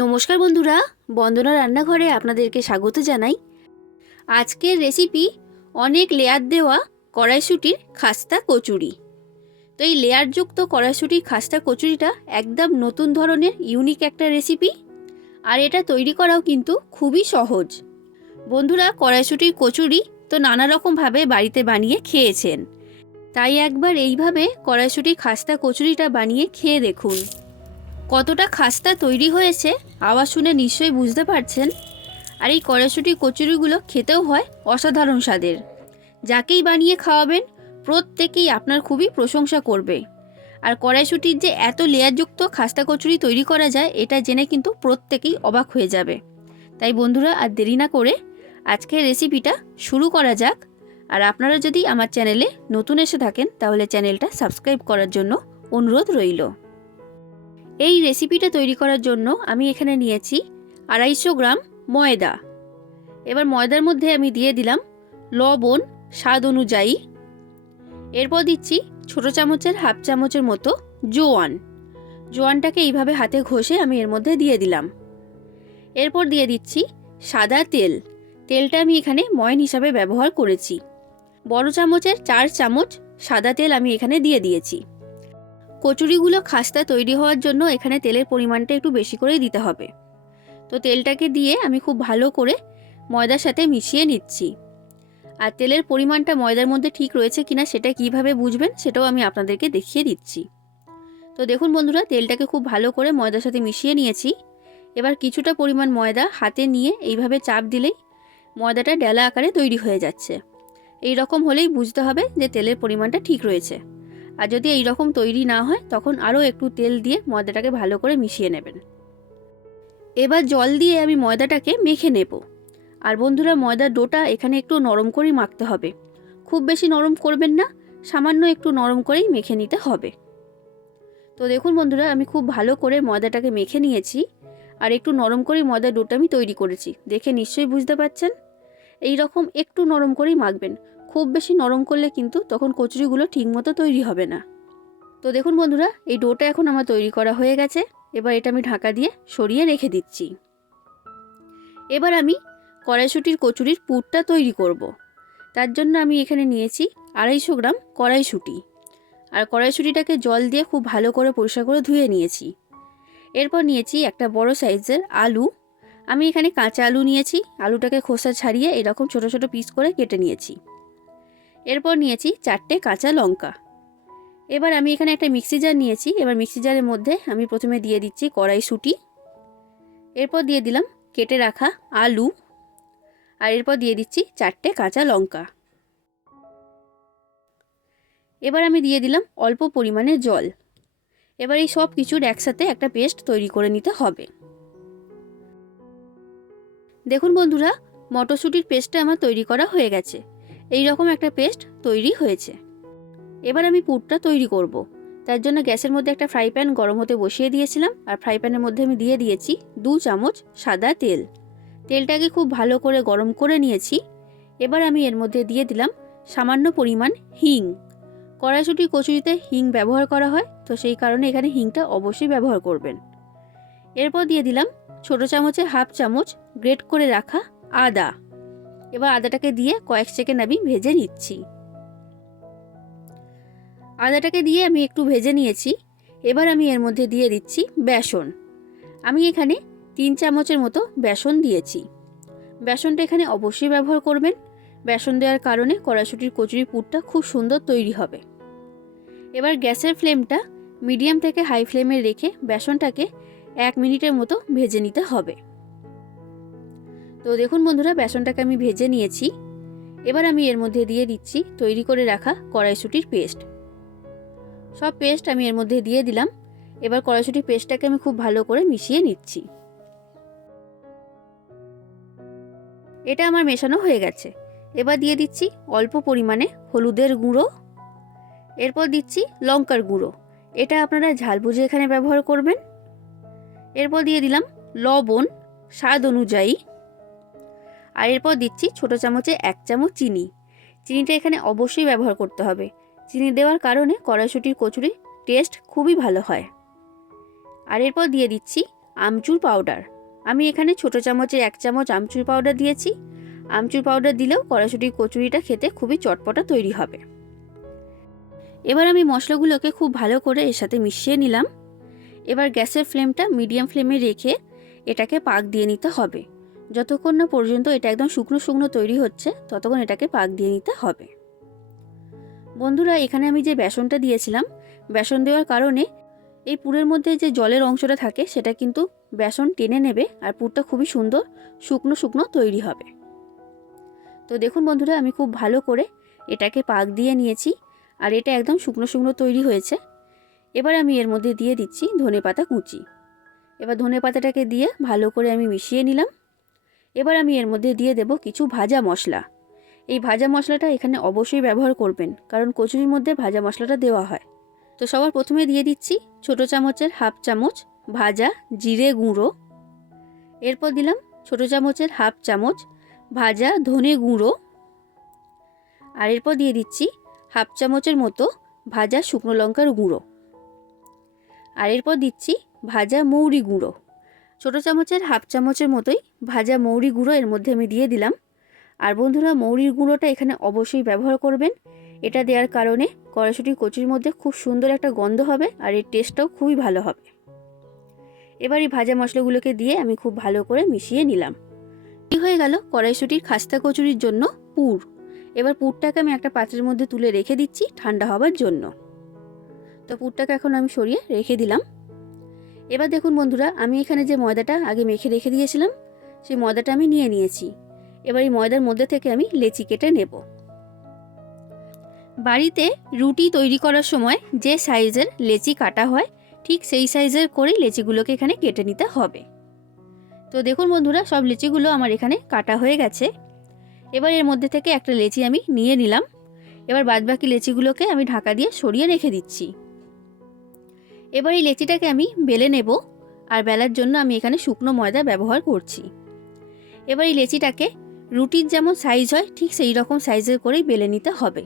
নমস্কার বন্ধুরা, বন্দনা রান্নাঘরে আপনাদেরকে স্বাগত জানাই। আজকের রেসিপি অনেক লেয়ার দেওয়া কড়াইশুটির খাস্তা কচুরি। তো এই লেয়ারযুক্ত কড়াইশুটির খাস্তা কচুরিটা একদম নতুন ধরনের ইউনিক একটা রেসিপি আর এটা তৈরি করাও কিন্তু খুবই সহজ। বন্ধুরা, কড়াইশুটির কচুরি তো নানা রকমভাবে বাড়িতে বানিয়ে খেয়েছেন। তাই একবার এইভাবে কড়াইশুটির খাস্তা কচুরিটা বানিয়ে খেয়ে দেখুন। কতটা খাস্তা তৈরি হয়েছে, আওয়াজ শুনে নিশ্চয়ই বুঝতে পারছেন। আর এই কড়াইশুটি কচুরিগুলো খেতেও হয় অসাধারণ স্বাদের। যাকেই বানিয়ে খাওয়াবেন, প্রত্যেকেই আপনার খুবই প্রশংসা করবে। আর কড়াইশুটির যে এত লেয়ারযুক্ত খাস্তা কচুরি তৈরি করা যায়, এটা জেনে কিন্তু প্রত্যেকেই অবাক হয়ে যাবে। তাই বন্ধুরা, আর দেরি না করে আজকের রেসিপিটা শুরু করা যাক। আর আপনারা যদি আমার চ্যানেলে নতুন এসে থাকেন, তাহলে চ্যানেলটা সাবস্ক্রাইব করার জন্য অনুরোধ রইল। এই রেসিপিটা তৈরি করার জন্য আমি এখানে নিয়েছি আড়াইশো গ্রাম ময়দা। এবার ময়দার মধ্যে আমি দিয়ে দিলাম লবণ স্বাদ অনুযায়ী। এরপর দিচ্ছি ছোট চামচের হাফ চামচের মতো জোয়ান। জোয়ানটাকে এইভাবে হাতে ঘষে আমি এর মধ্যে দিয়ে দিলাম। এরপর দিয়ে দিচ্ছি সাদা তেল। তেলটা আমি এখানে ময়ন হিসাবে ব্যবহার করেছি। বড় চামচের চার চামচ সাদা তেল আমি এখানে দিয়ে দিয়েছি। কচুরিগুলো খাস্তা তৈরি হওয়ার জন্য এখানে তেলের পরিমাণটা একটু বেশি করেই দিতে হবে। তো তেলটাকে দিয়ে আমি খুব ভালো করে ময়দার সাথে মিশিয়ে নিচ্ছি। আর তেলের পরিমাণটা ময়দার মধ্যে ঠিক রয়েছে কিনা সেটা কীভাবে বুঝবেন সেটাও আমি আপনাদেরকে দেখিয়ে দিচ্ছি। তো দেখুন বন্ধুরা, তেলটাকে খুব ভালো করে ময়দার সাথে মিশিয়ে নিয়েছি। এবার কিছুটা পরিমাণ ময়দা হাতে নিয়ে এইভাবে চাপ দিলেই ময়দাটা ডেলা আকারে তৈরি হয়ে যাচ্ছে। এই রকম হলেই বুঝতে হবে যে তেলের পরিমাণটা ঠিক রয়েছে। আর যদি এই রকম তৈরি না হয়, তখন আরও একটু তেল দিয়ে ময়দাটাকে ভালো করে মিশিয়ে নেবেন। এবার জল দিয়ে আমি ময়দাটাকে মেখে নেব। আর বন্ধুরা, ময়দার ডোটা এখানে একটু নরম করেই মাখতে হবে। খুব বেশি নরম করবেন না, সামান্য একটু নরম করেই মেখে নিতে হবে। তো দেখুন বন্ধুরা, আমি খুব ভালো করে ময়দাটাকে মেখে নিয়েছি। আর একটু নরম করেই ময়দার ডোটা আমি তৈরি করেছি। দেখে নিশ্চয়ই বুঝতে পারছেন? এই রকম একটু নরম করেই মাখবেন। খুব বেশি নরম করলে কিন্তু তখন কচুরিগুলো ঠিকমতো তৈরি হবে না। তো দেখুন বন্ধুরা, এই ডোটা এখন আমার তৈরি করা হয়ে গেছে। এবার এটা আমি ঢাকা দিয়ে সরিয়ে রেখে দিচ্ছি। এবার আমি কড়াইশুটির কচুরির পুরটা তৈরি করব। তার জন্য আমি এখানে নিয়েছি আড়াইশো গ্রাম কড়াইশুটি। আর কড়াইশুটিটাকে জল দিয়ে খুব ভালো করে পরিষ্কার করে ধুয়ে নিয়েছি। এরপর নিয়েছি একটা বড় সাইজের আলু। আমি এখানে কাঁচা আলু নিয়েছি। আলুটাকে খোসা ছাড়িয়ে এরকম ছোট ছোট পিস করে কেটে নিয়েছি। এরপর নিয়েছি চারটে কাঁচা লঙ্কা। এবার আমি এখানে একটা মিক্সি জার নিয়েছি। এবার মিক্সি জারের মধ্যে আমি প্রথমে দিয়ে দিচ্ছি কড়াইশুঁটি। এরপর দিয়ে দিলাম কেটে রাখা আলু। আর এরপর দিয়ে দিচ্ছি চারটে কাঁচা লঙ্কা। এবার আমি দিয়ে দিলাম অল্প পরিমাণে জল। এবার এই সব কিছুর একসাথে একটা পেস্ট তৈরি করে নিতে হবে। দেখুন বন্ধুরা, মটরশুঁটির পেস্টটা আমার তৈরি করা হয়ে গেছে। এই রকম একটা পেস্ট তৈরি হয়েছে। এবার আমি পুরটা তৈরি করব। তার জন্য গ্যাসের মধ্যে একটা ফ্রাই প্যান গরম হতে বসিয়ে দিয়েছিলাম আর ফ্রাই প্যানের মধ্যে আমি দিয়ে দিয়েছি দু চামচ সাদা তেল। তেলটাকে খুব ভালো করে গরম করে নিয়েছি। এবার আমি এর মধ্যে দিয়ে দিলাম সামান্য পরিমাণ হিং। কড়াইশুটি কচুরিতে হিং ব্যবহার করা হয়, তো সেই কারণে এখানে হিংটা অবশ্যই ব্যবহার করবেন। এরপর দিয়ে দিলাম ছোট চামচে হাফ চামচ গ্রেট করে রাখা আদা। এবার আদাটাকে দিয়ে কয়েক সেকেন্ড আমি ভেজে নিচ্ছি। আদাটাকে দিয়ে আমি একটু ভেজে নিয়েছি। এবার আমি এর মধ্যে দিয়ে দিচ্ছি বেসন। আমি এখানে তিন চামচের মতো বেসন দিয়েছি। বেসনটা এখানে অবশ্যই ব্যবহার করবেন। বেসন দেওয়ার কারণে কড়াইশুটির কচুরি পুরটা খুব সুন্দর তৈরি হবে। এবার গ্যাসের ফ্লেমটা মিডিয়াম থেকে হাই ফ্লেমে রেখে বেসনটাকে এক মিনিটের মতো ভেজে নিতে হবে। তো দেখুন বন্ধুরা, বেসনটাকে আমি ভেজে নিয়েছি। এবার আমি এর মধ্যে দিয়ে দিচ্ছি, তৈরি করে রাখা কড়াইশুটির পেস্ট। সব পেস্ট আমি এর মধ্যে দিয়ে দিলাম। এবার কড়াইশুটির পেস্টটাকে আমি খুব ভালো করে মিশিয়ে নিচ্ছি। এটা আমার মেশানো হয়ে গেছে। এবার দিয়ে দিচ্ছি অল্প পরিমাণে হলুদের গুঁড়ো। এরপর দিচ্ছি লঙ্কার গুঁড়ো। এটা আপনারা ঝাল বুঝে এখানে ব্যবহার করবেন। এরপর দিয়ে দিলাম লবণ, স্বাদ অনুযায়ী। আর এরপর দিচ্ছি ছোটো চামচে এক চামচ চিনি। চিনিটা এখানে অবশ্যই ব্যবহার করতে হবে। চিনি দেওয়ার কারণে কড়াইশুটির কচুরি টেস্ট খুবই ভালো হয়। আর এরপর দিয়ে দিচ্ছি আমচুর পাউডার। আমি এখানে ছোটো চামচের এক চামচ আমচুর পাউডার দিয়েছি। আমচুর পাউডার দিলেও কড়াইশুটির কচুরিটা খেতে খুবই চটপটা তৈরি হবে। এবার আমি মশলাগুলোকে খুব ভালো করে এর সাথে মিশিয়ে নিলাম। এবার গ্যাসের ফ্লেমটা মিডিয়াম ফ্লেমে রেখে এটাকে পাক দিয়ে নিতে হবে। যতক্ষণ না পর্যন্ত এটা একদম শুকনো শুকনো তৈরি হচ্ছে, ততক্ষণ এটাকে পাক দিয়ে নিতে হবে। বন্ধুরা, এখানে আমি যে বেসনটা দিয়েছিলাম, বেসন দেওয়ার কারণে এই পুরের মধ্যে যে জলের অংশটা থাকে, সেটা কিন্তু বেসন টেনে নেবে আর পুরটা খুবই সুন্দর শুকনো শুকনো তৈরি হবে। তো দেখুন বন্ধুরা, আমি খুব ভালো করে এটাকে পাক দিয়ে নিয়েছি আর এটা একদম শুকনো শুকনো তৈরি হয়েছে। এবার আমি এর মধ্যে দিয়ে দিচ্ছি ধনে পাতা কুচি। এবার ধনে পাতাটাকে দিয়ে ভালো করে আমি মিশিয়ে নিলাম। এবার আমি এর মধ্যে দিয়ে দেব কিছু ভাজা মশলা। এই ভাজা মশলাটা এখানে অবশ্যই ব্যবহার করবেন, কারণ কচুরির মধ্যে ভাজা মশলাটা দেওয়া হয়। তো সবার প্রথমে দিয়ে দিচ্ছি ছোট চামচের হাফ চামচ ভাজা জিরে গুঁড়ো। এরপর দিলাম ছোট চামচের হাফ চামচ ভাজা ধনে গুঁড়ো। আর এরপর দিয়ে দিচ্ছি হাফ চামচের মতো ভাজা শুকনো লঙ্কার গুঁড়ো। আর এরপর দিচ্ছি ভাজা মৌরি গুঁড়ো। ছোটো চামচের হাফ চামচের মতোই ভাজা মৌরি গুঁড়ো এর মধ্যে আমি দিয়ে দিলাম। আর বন্ধুরা, মৌরির গুঁড়োটা এখানে অবশ্যই ব্যবহার করবেন। এটা দেওয়ার কারণে কড়াইশুটির কচুরির মধ্যে খুব সুন্দর একটা গন্ধ হবে আর এর টেস্টটাও খুবই ভালো হবে। এবার এই ভাজা মশলাগুলোকে দিয়ে আমি খুব ভালো করে মিশিয়ে নিলাম। এই হয়ে গেল? কড়াইশুটির খাস্তা কচুরির জন্য পুর। এবার পুরটাকে আমি একটা পাত্রের মধ্যে তুলে রেখে দিচ্ছি ঠান্ডা হবার জন্য। তো পুরটাকে এখন আমি সরিয়ে রেখে দিলাম। এবার দেখুন বন্ধুরা, আমি এখানে যে ময়দাটা আগে মেখে রেখে দিয়েছিলাম, সেই ময়দাটা আমি নিয়ে নিয়েছি। এবার এই ময়দার মধ্যে থেকে আমি লেচি কেটে নেব। বাড়িতে রুটি তৈরি করার সময় যে সাইজের লেচি কাটা হয়, ঠিক সেই সাইজের করেই লেচিগুলোকে এখানে কেটে নিতে হবে। তো দেখুন বন্ধুরা, সব লিচিগুলো আমার এখানে কাটা হয়ে গেছে। এবার এর মধ্যে থেকে একটা লেচি আমি নিয়ে নিলাম। এবার বাদবাকি লেচিগুলোকে আমি ঢাকা দিয়ে সরিয়ে রেখে দিচ্ছি। এবার এই লেচিটাকে আমি বেলে নেব আর বেলার জন্য আমি এখানে শুকনো ময়দা ব্যবহার করছি। এবার এই লেচিটাকে রুটির যেমন সাইজ হয়, ঠিক সেই রকম সাইজের করেই বেলে নিতে হবে।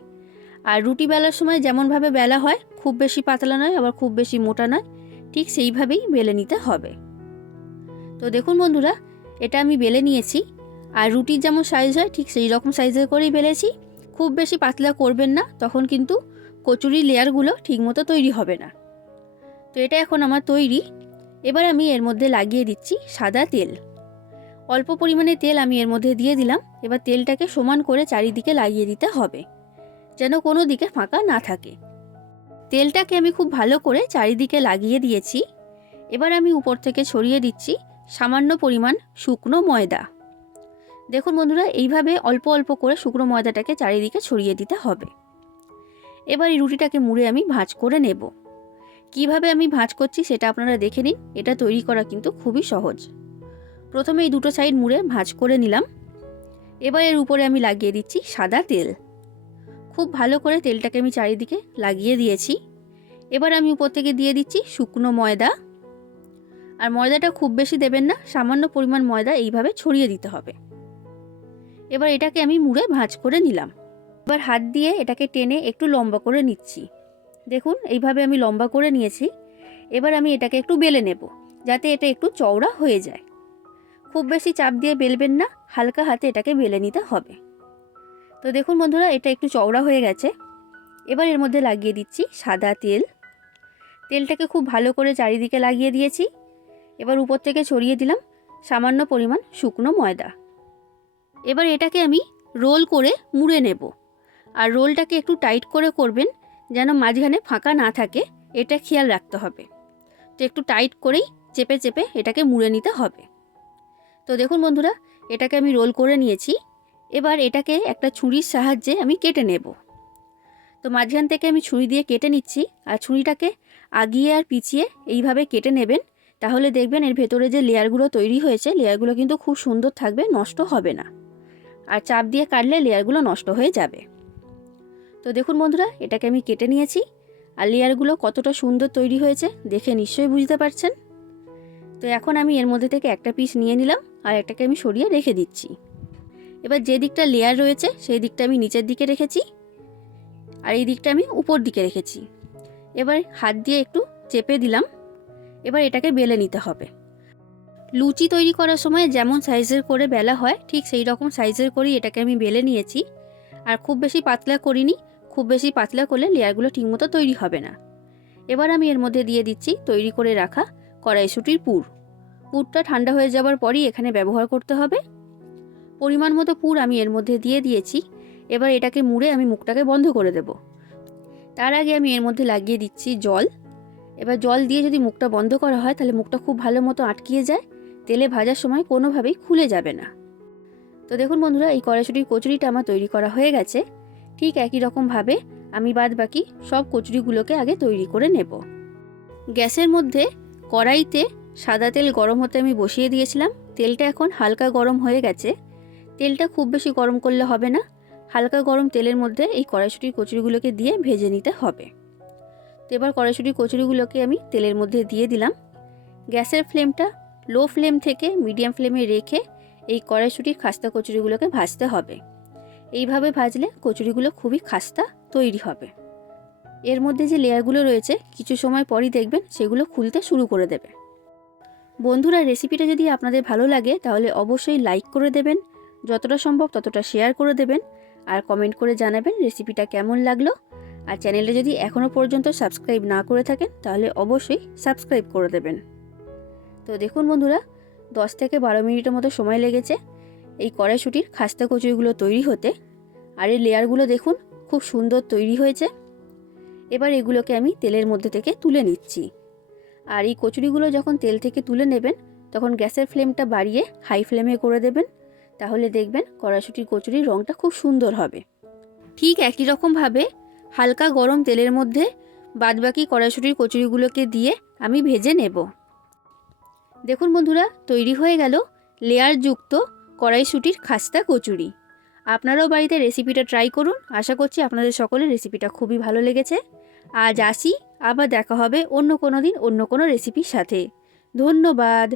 আর রুটি বেলার সময় যেমনভাবে বেলা হয়, খুব বেশি পাতলা নয়, আবার খুব বেশি মোটা নয়, ঠিক সেইভাবেই বেলে নিতে হবে। তো দেখুন বন্ধুরা, এটা আমি বেলে নিয়েছি। আর রুটির যেমন সাইজ হয়, ঠিক সেই রকম সাইজের করেই বেলেছি। খুব বেশি পাতলা করবেন না, তখন কিন্তু কচুরি লেয়ারগুলো ঠিকমতো তৈরি হবে না। তো এটা এখন আমার তৈরি। এবার আমি এর মধ্যে লাগিয়ে দিচ্ছি সাদা তেল। অল্প পরিমাণে তেল আমি এর মধ্যে দিয়ে দিলাম। এবার তেলটাকে সমান করে চারিদিকে লাগিয়ে দিতে হবে, যেন কোনো দিকে ফাঁকা না থাকে। তেলটাকে আমি খুব ভালো করে চারিদিকে লাগিয়ে দিয়েছি। এবার আমি উপর থেকে ছড়িয়ে দিচ্ছি সামান্য পরিমাণ শুকনো ময়দা। দেখুন বন্ধুরা, এইভাবে অল্প অল্প করে শুকনো ময়দাটাকে চারিদিকে ছড়িয়ে দিতে হবে। এবার এই রুটিটাকে মুড়ে আমি ভাঁজ করে নেব। কীভাবে আমি ভাঁজ করছি সেটা আপনারা দেখে নিন। এটা তৈরি করা কিন্তু খুবই সহজ। প্রথমে এই দুটো সাইড মুড়ে ভাঁজ করে নিলাম। এবার এর উপরে আমি লাগিয়ে দিচ্ছি সাদা তেল। খুব ভালো করে তেলটাকে আমি চারিদিকে লাগিয়ে দিয়েছি। এবার আমি উপর থেকে দিয়ে দিচ্ছি শুকনো ময়দা। আর ময়দাটা খুব বেশি দেবেন না, সামান্য পরিমাণ ময়দা এইভাবে ছড়িয়ে দিতে হবে। এবার এটাকে আমি মুড়ে ভাঁজ করে নিলাম। এবার হাত দিয়ে এটাকে টেনে একটু লম্বা করে নিচ্ছি। দেখুন, এইভাবে আমি লম্বা করে নিয়েছি। এবার আমি এটাকে একটু বেলে নেব, যাতে এটা একটু চওড়া হয়ে যায়। খুব বেশি চাপ দিয়ে বেলবেন না, হালকা হাতে এটাকে বেলে নিতে হবে। তো দেখুন বন্ধুরা, এটা একটু চওড়া হয়ে গেছে। এবার এর মধ্যে লাগিয়ে দিচ্ছি সাদা তেল। তেলটাকে খুব ভালো করে চারিদিকে লাগিয়ে দিয়েছি। এবার উপর থেকে ছড়িয়ে দিলাম সামান্য পরিমাণ শুকনো ময়দা। এবার এটাকে আমি রোল করে মুড়ে নেব। আর রোলটাকে একটু টাইট করে করবেন যেন মাঝখানে ফাঁকা না থাকে, এটা খেয়াল রাখতে হবে। তো একটু টাইট করেই চেপে চেপে এটাকে মুড়ে নিতে হবে। তো দেখুন বন্ধুরা, এটাকে আমি রোল করে নিয়েছি। এবার এটাকে একটা ছুরির সাহায্যে আমি কেটে নেব। তো মাঝখান থেকে আমি ছুরি দিয়ে কেটে নিচ্ছি, আর ছুরিটাকে আগিয়ে আর পিছিয়ে এইভাবে কেটে নেবেন। তাহলে দেখবেন এর ভেতরে যে লেয়ারগুলো তৈরি হয়েছে, লেয়ারগুলো কিন্তু খুব সুন্দর থাকবে, নষ্ট হবে না। আর চাপ দিয়ে কাটলে লেয়ারগুলো নষ্ট হয়ে যাবে। তো দেখুন বন্ধুরা, এটাকে আমি কেটে নিয়েছি। আর লেয়ারগুলো কতটা সুন্দর তৈরি হয়েছে, দেখে নিশ্চয়ই বুঝতে পারছেন। তো এখন আমি এর মধ্যে থেকে একটা পিস নিয়ে নিলাম, আর একটাকে আমি সরিয়ে রেখে দিচ্ছি। এবার যে দিকটা লেয়ার রয়েছে, সেই দিকটা আমি নিচের দিকে রেখেছি। আর এই দিকটা আমি উপর দিকে রেখেছি। এবার হাত দিয়ে একটু চেপে দিলাম। এবার এটাকে বেলে নিতে হবে। লুচি তৈরি করার সময় যেমন সাইজের করে বেলা হয়, ঠিক সেই রকম সাইজের করেই এটাকে আমি বেলে নিয়েছি। আর খুব বেশি পাতলা করিনি খুব বেশি পাতলা করলে লেয়ারগুলো ঠিকমতো তৈরি হবে না। এবার আমি এর মধ্যে দিয়ে দিচ্ছি তৈরি করে রাখা কড়াইশুটির পুর। পুরটা ঠান্ডা হয়ে যাওয়ার পরই এখানে ব্যবহার করতে হবে। পরিমাণ মতো পুর আমি এর মধ্যে দিয়ে দিয়েছি। এবার এটাকে মুড়ে আমি মুখটাকে বন্ধ করে দেব। তার আগে আমি এর মধ্যে লাগিয়ে দিচ্ছি জল। এবার জল দিয়ে যদি মুখটা বন্ধ করা হয় তাহলে মুখটা খুব ভালো মতো আটকিয়ে যায়। তেলে ভাজার সময় কোনোভাবেই খুলে যাবে না। তো দেখুন বন্ধুরা, এই কড়াইশুটির কচুরিটা আমার তৈরি করা হয়ে গেছে। ঠিক একই রকমভাবে আমি বাদ বাকি সব কচুরিগুলোকে আগে তৈরি করে নেব। গ্যাসের মধ্যে কড়াইতে সাদা তেল গরম হতে আমি বসিয়ে দিয়েছিলাম। তেলটা এখন হালকা গরম হয়ে গেছে। তেলটা খুব বেশি গরম করলে হবে না। হালকা গরম তেলের মধ্যে এই কড়াইশুটির কচুরিগুলোকে দিয়ে ভেজে নিতে হবে। তো এবার কড়াইশুটির কচুরিগুলোকে আমি তেলের মধ্যে দিয়ে দিলাম। গ্যাসের ফ্লেমটা লো ফ্লেম থেকে মিডিয়াম ফ্লেমে রেখে এই কড়াইশুটির খাস্তা কচুরিগুলোকে ভাজতে হবে। এইভাবে ভাজলে কচুরিগুলো খুবই খাস্তা তৈরি হবে। এর মধ্যে যে লেয়ারগুলো রয়েছে, কিছু সময় পরই দেখবেন সেগুলো খুলতে শুরু করে দেবে। বন্ধুরা, রেসিপিটা যদি আপনাদের ভালো লাগে, তাহলে অবশ্যই লাইক করে দেবেন, যতটা সম্ভব ততটা শেয়ার করে দেবেন, আর কমেন্ট করে জানাবেন রেসিপিটা কেমন লাগল। আর চ্যানেলটা যদি এখনও পর্যন্ত সাবস্ক্রাইব না করে থাকেন, তাহলে অবশ্যই সাবস্ক্রাইব করে দেবেন। তো দেখুন বন্ধুরা, দশ থেকে বারো মিনিটের মতো সময় লেগেছে। এই কড়াইশুটির খাস্তা কচুরিগুলো তৈরি হতে আর এই লেয়ারগুলো দেখুন, খুব সুন্দর তৈরি হয়েছে। এবার এগুলোকে আমি তেলের মধ্যে থেকে তুলে নিচ্ছি। আর এই কচুরিগুলো যখন তেল থেকে তুলে নেবেন, তখন গ্যাসের ফ্লেমটা বাড়িয়ে হাই ফ্লেমে করে দেবেন। তাহলে দেখবেন কড়াইশুটির কচুরির রঙটা খুব সুন্দর হবে। ঠিক একই রকমভাবে হালকা গরম তেলের মধ্যে বাদবাকি কড়াইশুটির কচুরিগুলোকে দিয়ে আমি ভেজে নেব। দেখুন বন্ধুরা, তৈরি হয়ে গেল লেয়ারযুক্ত কড়াইশুটির খাস্তা কচুরি। আপনারাও বাড়িতে রেসিপিটা ট্রাই করুন। আশা করছি আপনাদের সকলের রেসিপিটা খুবই ভালো লেগেছে। আজ আসি, আবার দেখা হবে অন্য কোনো দিন অন্য কোনো রেসিপির সাথে। ধন্যবাদ।